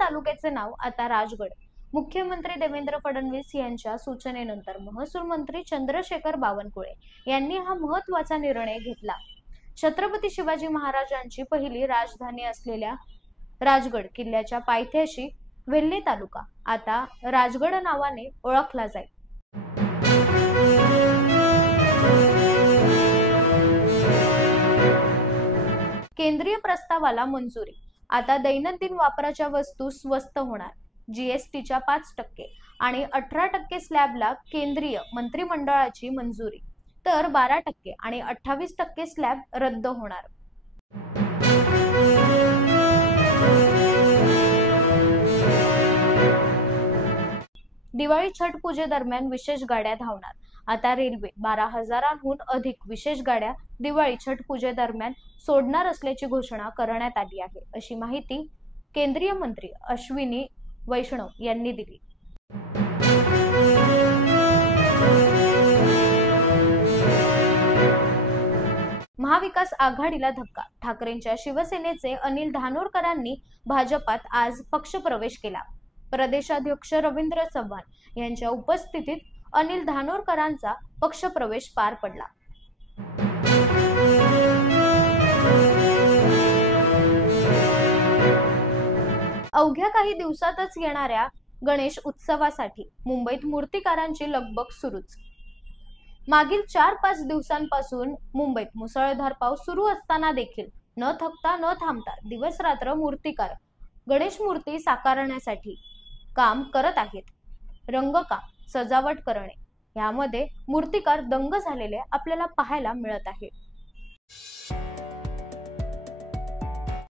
तालुक्याचे नाव आता राजगड। मुख्यमंत्री देवेंद्र फडणवीस यांच्या सूचनेनंतर महसूल मंत्री चंद्रशेखर बावनकुळे यांनी हा महत्त्वाचा निर्णय घेतला। छत्रपती शिवाजी महाराजांची पहिली राजधानी असलेल्या राजगड किल्ल्याच्या पायथ्याशी वेल्हे तालुका आता राजगड नावाने ओळखला जाईल। केंद्रीय प्रस्तावाला मंजुरी। आता दैनंदिन वापराच्या वस्तू स्वस्त होणार। जीएसटीच्या 5% आणि 18% स्लॅबला केंद्रीय मंत्रिमंडळाची मंजुरी, तर 12% आणि 28% स्लॅब रद्द होणार। दिवाळी छठ पूजेदरम्यान विशेष गाड्या धावणार। आता रेल्वे 12,000हून अधिक विशेष गाड्या दिवाळी छठ पूजेदरम्यान सोडणार असल्याची घोषणा करण्यात आली आहे, अशी माहिती केंद्रीय मंत्री अश्विनी वैष्णव यांनी दिली। महाविकास आघाडीला धक्का। ठाकरेंच्या शिवसेनेचे अनिल धानोरकरांनी भाजपात आज पक्षप्रवेश केला। प्रदेशाध्यक्ष रवींद्र चव्हाण यांच्या उपस्थितीत अनिल धानोरकरांचा पक्षप्रवेश पार पडला। अवघ्या काही दिवसातच येणाऱ्या गणेश उत्सवासाठी मुंबईत मूर्तिकारांची लगबग सुरूच। मागील 4-5 दिवसांपासून मुंबईत मुसळधार पाऊस सुरू असताना देखील न थकता न थांबता दिवस रात्र मूर्तिकार गणेश मूर्ती साकारण्यासाठी काम करत आहेत। रंगकाम, सजावट करणे यामध्ये मूर्तिकार दंग झालेले आपल्याला पाहायला मिळत आहे।